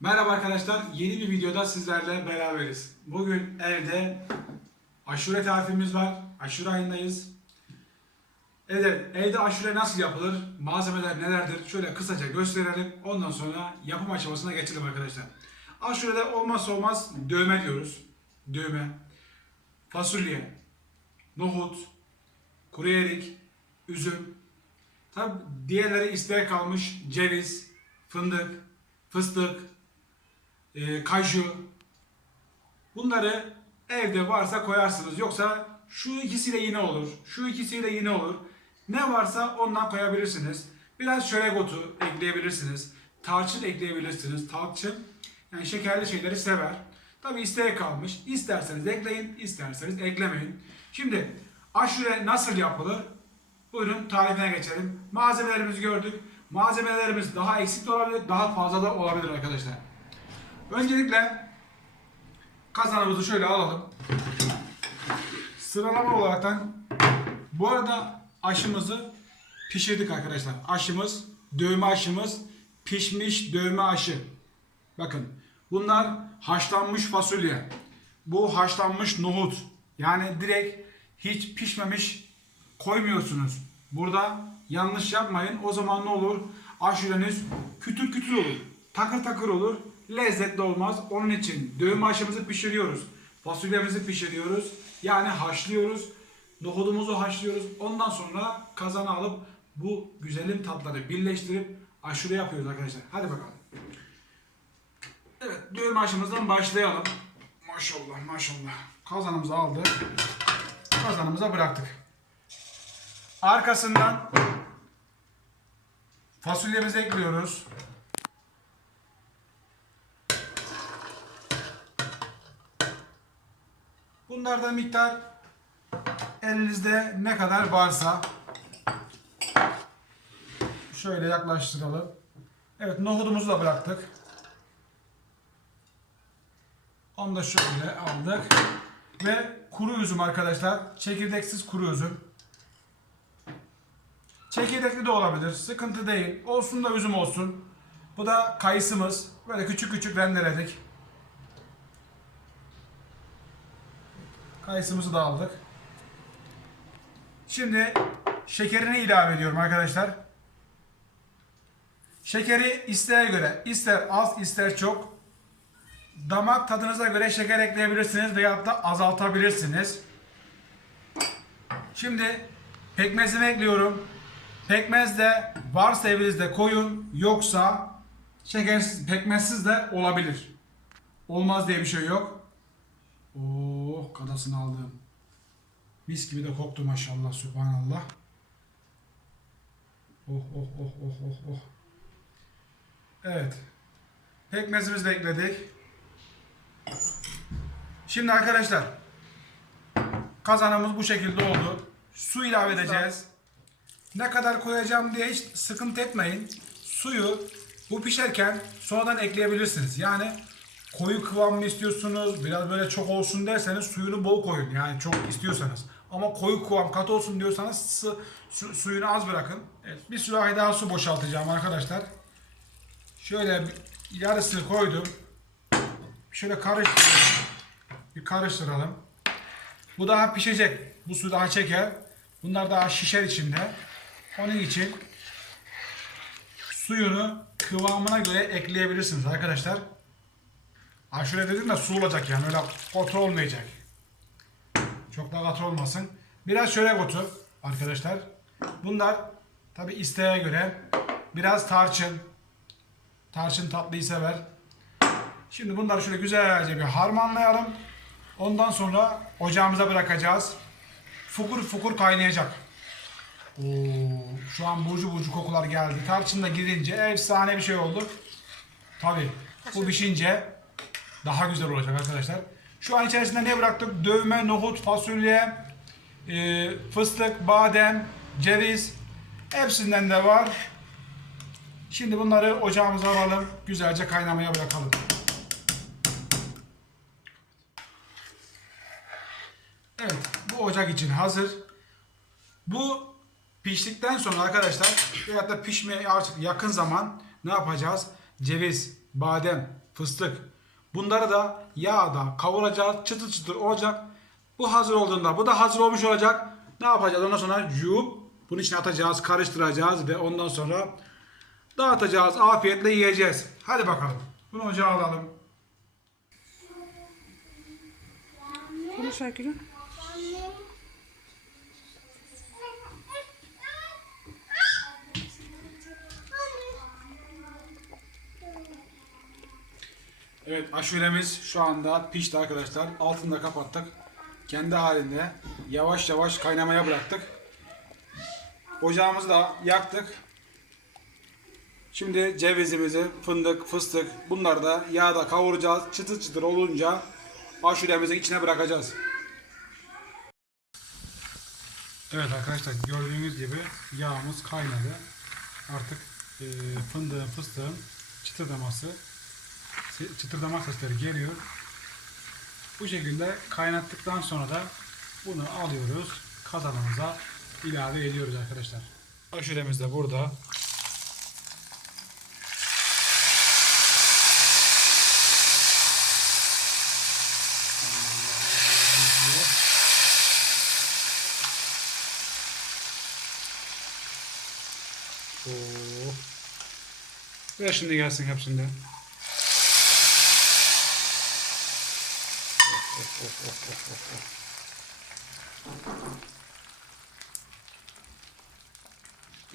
Merhaba arkadaşlar, yeni bir videoda sizlerle beraberiz. Bugün evde aşure tarifimiz var, aşure ayındayız. Evet, evde aşure nasıl yapılır, malzemeler nelerdir şöyle kısaca gösterelim. Ondan sonra yapım aşamasına geçelim arkadaşlar. Aşurede olmazsa olmaz dövme diyoruz. Dövme, fasulye, nohut, kuru erik, üzüm. Tabi diğerleri isteğe kalmış ceviz, fındık, fıstık, e, kaju. Bunları evde varsa koyarsınız. Yoksa şu ikisiyle yine olur. Şu ikisiyle yine olur. Ne varsa ondan koyabilirsiniz. Biraz çörek otu ekleyebilirsiniz. Tarçın ekleyebilirsiniz. Tarçın yani şekerli şeyleri sever. Tabi isteğe kalmış. İsterseniz ekleyin, isterseniz eklemeyin. Şimdi aşure nasıl yapılır? Buyurun tarifine geçelim. Malzemelerimizi gördük. Malzemelerimiz daha eksik de olabilir, daha fazla da olabilir arkadaşlar. Öncelikle kazanımızı şöyle alalım. Sıralama olaraktan bu arada aşımızı pişirdik arkadaşlar. Aşımız, dövme aşımız, pişmiş dövme aşı. Bakın bunlar haşlanmış fasulye. Bu haşlanmış nohut. Yani direkt hiç pişmemiş koymuyorsunuz. Burada yanlış yapmayın. O zaman ne olur? Aşureniz kütür kütür olur. Takır takır olur. Lezzetli olmaz. Onun için dövme aşımızı pişiriyoruz. Fasulyemizi pişiriyoruz. Yani haşlıyoruz. Nohudumuzu haşlıyoruz. Ondan sonra kazana alıp bu güzelim tatları birleştirip aşure yapıyoruz arkadaşlar. Hadi bakalım. Evet dövme aşımızdan başlayalım. Maşallah maşallah. Kazanımızı aldık. Kazanımıza bıraktık. Arkasından fasulyemizi ekliyoruz. Bunlardan miktar elinizde ne kadar varsa şöyle yaklaştıralım. Evet nohudumuzu da bıraktık. Onu da şöyle aldık. Ve kuru üzüm arkadaşlar. Çekirdeksiz kuru üzüm. Çekirdekli de olabilir. Sıkıntı değil. Olsun da üzüm olsun. Bu da kayısımız. Böyle küçük küçük rendeledik. Kayısımızı da aldık. Şimdi şekerini ilave ediyorum arkadaşlar. Şekeri isteğe göre ister az ister çok damak tadınıza göre şeker ekleyebilirsiniz veya da azaltabilirsiniz. Şimdi pekmezimi ekliyorum. Pekmez de varsa evinizde koyun yoksa şekersiz pekmezsiz de olabilir. Olmaz diye bir şey yok. Oo kadasını aldım. Mis gibi de koktu maşallah subhanallah. Oh oh oh oh oh oh. Evet. Pekmezimizi de ekledik. Şimdi arkadaşlar kazanımız bu şekilde oldu. Su ilave edeceğiz. Ne kadar koyacağım diye hiç sıkıntı etmeyin. Suyu bu pişerken sonradan ekleyebilirsiniz. Yani koyu kıvam mı istiyorsunuz, biraz böyle çok olsun derseniz suyunu bol koyun. Yani çok istiyorsanız. Ama koyu kıvam katı olsun diyorsanız su, su- suyunu az bırakın. Evet, bir sürahi daha su boşaltacağım arkadaşlar. Şöyle yarısını koydum. Şöyle karıştıralım. Bir karıştıralım. Bu daha pişecek. Bu su daha çeker. Bunlar daha şişer içinde. Onun için suyunu kıvamına göre ekleyebilirsiniz arkadaşlar. Aşure dedim de su olacak yani öyle katı olmayacak. Çok da katı olmasın. Biraz şöyle otu arkadaşlar. Bunlar tabi isteğe göre biraz tarçın. Tarçın tatlıyı sever. Şimdi bunları şöyle güzelce bir harmanlayalım. Ondan sonra ocağımıza bırakacağız. Fukur fukur kaynayacak. Oo, şu an burcu burcu kokular geldi. Tarçın da girince efsane bir şey oldu. Tabi bu pişince daha güzel olacak arkadaşlar. Şu an içerisinde ne bıraktık? Dövme, nohut, fasulye, e, fıstık, badem, ceviz. Hepsinden de var. Şimdi bunları ocağımıza alalım. Güzelce kaynamaya bırakalım. Evet, bu ocak için hazır. Bu piştikten sonra arkadaşlar veyahut da pişmeye artık yakın zaman ne yapacağız? Ceviz, badem, fıstık. Bunları da yağda kavuracağız. Çıtır çıtır olacak. Bu hazır olduğunda bu da hazır olmuş olacak. Ne yapacağız? Ondan sonra yup bunun içine atacağız, karıştıracağız ve ondan sonra dağıtacağız. Afiyetle yiyeceğiz. Hadi bakalım. Bunu ocağa alalım. Konuş Aygül'ü. Evet aşuremiz şu anda pişti arkadaşlar. Altını da kapattık. Kendi halinde yavaş yavaş kaynamaya bıraktık. Ocağımızı da yaktık. Şimdi cevizimizi, fındık, fıstık bunları da yağda kavuracağız. Çıtır çıtır olunca aşuremizin içine bırakacağız. Evet arkadaşlar gördüğünüz gibi yağımız kaynadı. Artık e, fındığın, fıstığın çıtırdaması çıtırdama sesleri geliyor. Bu şekilde kaynattıktan sonra da bunu alıyoruz. Kazanımıza ilave ediyoruz arkadaşlar. Aşuremiz de burada. Oo. Ver şimdi gelsin hepsinden.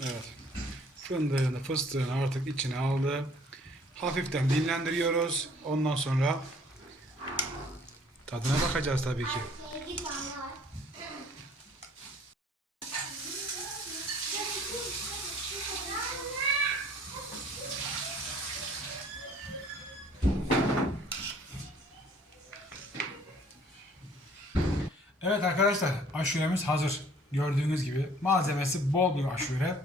Evet. Fındığını, fıstığını artık içine aldı. Hafiften dinlendiriyoruz. Ondan sonra tadına bakacağız tabii ki. Evet arkadaşlar aşuremiz hazır. Gördüğünüz gibi malzemesi bol bir aşure.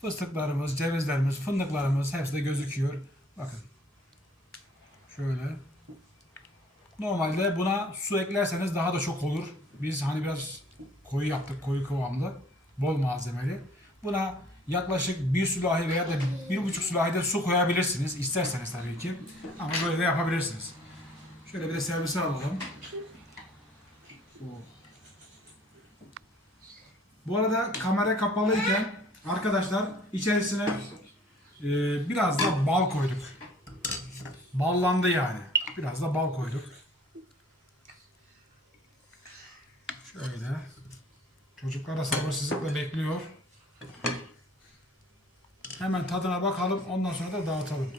Fıstıklarımız, cevizlerimiz, fındıklarımız hepsi de gözüküyor. Bakın. Şöyle. Normalde buna su eklerseniz daha da çok olur. Biz hani biraz koyu yaptık, koyu kıvamlı. Bol malzemeli. Buna yaklaşık bir sulahi veya da bir buçuk sulahi de su koyabilirsiniz. isterseniz tabii ki. Ama böyle de yapabilirsiniz. Şöyle bir de servise alalım. Bu arada kamera kapalıyken arkadaşlar içerisine e, biraz da bal koyduk. Ballandı yani. Biraz da bal koyduk. Şöyle. Çocuklar da sabırsızlıkla bekliyor. Hemen tadına bakalım. Ondan sonra da dağıtalım.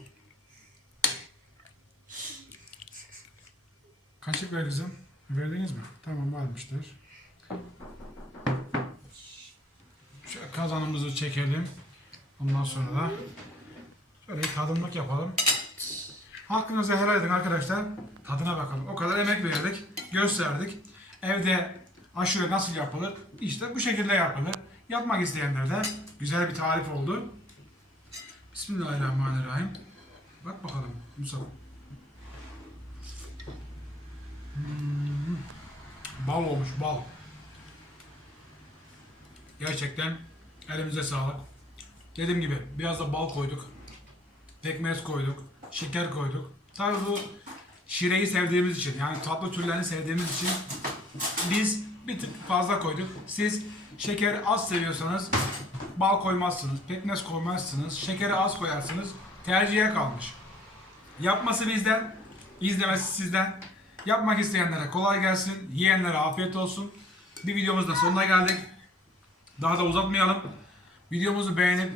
Kaşık ver kızım. Verdiniz mi? Tamam varmıştır. Şöyle kazanımızı çekelim. Ondan sonra da şöyle tadımlık yapalım. Hakkınızı helal edin arkadaşlar. Tadına bakalım. O kadar emek verdik, gösterdik. Evde aşure nasıl yapılır? İşte bu şekilde yapılır. Yapmak isteyenler de güzel bir tarif oldu. Bismillahirrahmanirrahim. Bak bakalım Musa. Bal olmuş bal. Gerçekten elimize sağlık. Dediğim gibi biraz da bal koyduk. Pekmez koyduk. Şeker koyduk. Tabii bu şireyi sevdiğimiz için yani tatlı türlerini sevdiğimiz için biz bir tık fazla koyduk. Siz şeker az seviyorsanız bal koymazsınız, pekmez koymazsınız, şekeri az koyarsınız. Tercihe kalmış. Yapması bizden, izlemesi sizden. Yapmak isteyenlere kolay gelsin, yiyenlere afiyet olsun. Bir videomuzun sonuna geldik. Daha da uzatmayalım. Videomuzu beğenip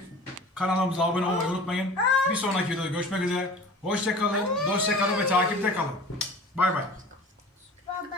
kanalımıza abone olmayı unutmayın. Bir sonraki videoda görüşmek üzere. Hoşçakalın, dostça kalın ve takipte kalın. Bay bay. Baba.